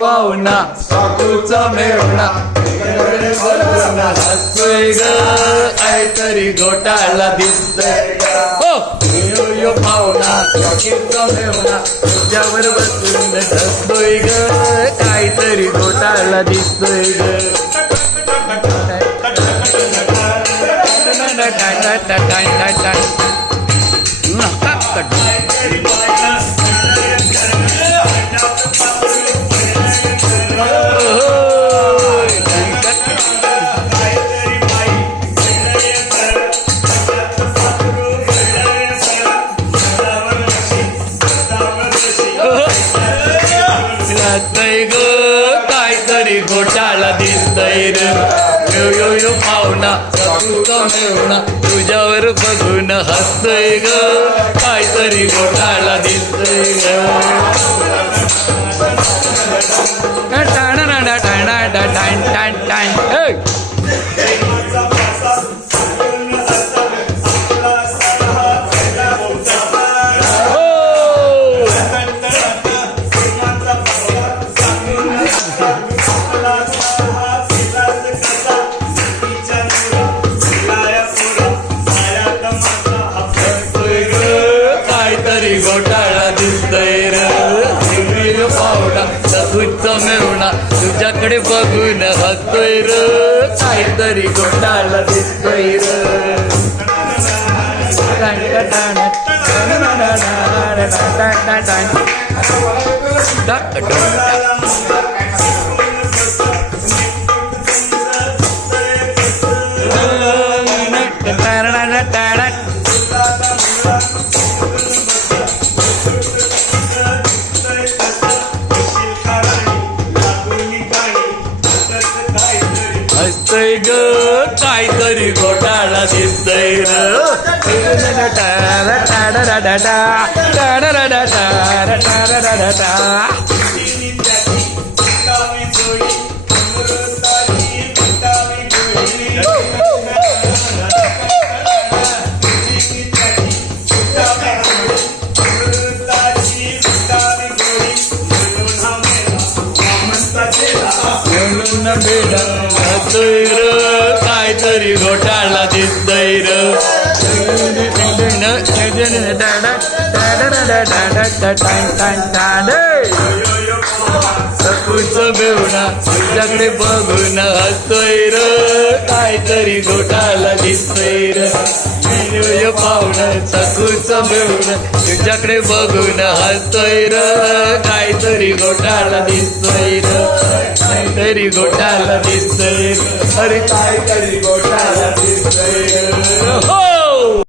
पाहुणा साकूचा मेवणा. हसतोय ग. काहीतरी घोटाळा दिसतोय हो. यो यो पाहुणा साकूचा मेवणा. तुझ्यावर बसून हसतोय ग. काहीतरी घोटाळा दिसतोय ग. दैर दिसतय यो यो यो पाहुणा तुझा मेवणा तुझ्यावर बघून हसतय ग. काहीतरी घोटाळा दिसतय ग. तुझ्याकडे बघून हसतोय र काहीतरी गोंडाला दिसतोय र हसतय ग काहीतरी घोटाळा दिसतय र र काहीतरी घोटाळा दिसतोय र सकुच बेवणा तुझ्याकडे बघून हसतोय र. काहीतरी घोटाला दिसतोय र. यो पाहुणं सकुच तुझ्याकडे बघून हसतोय र. काहीतरी घोटाळा दिसतोय र. काहीतरी घोटाळा दिसतोय अरे काहीतरी घोटाळा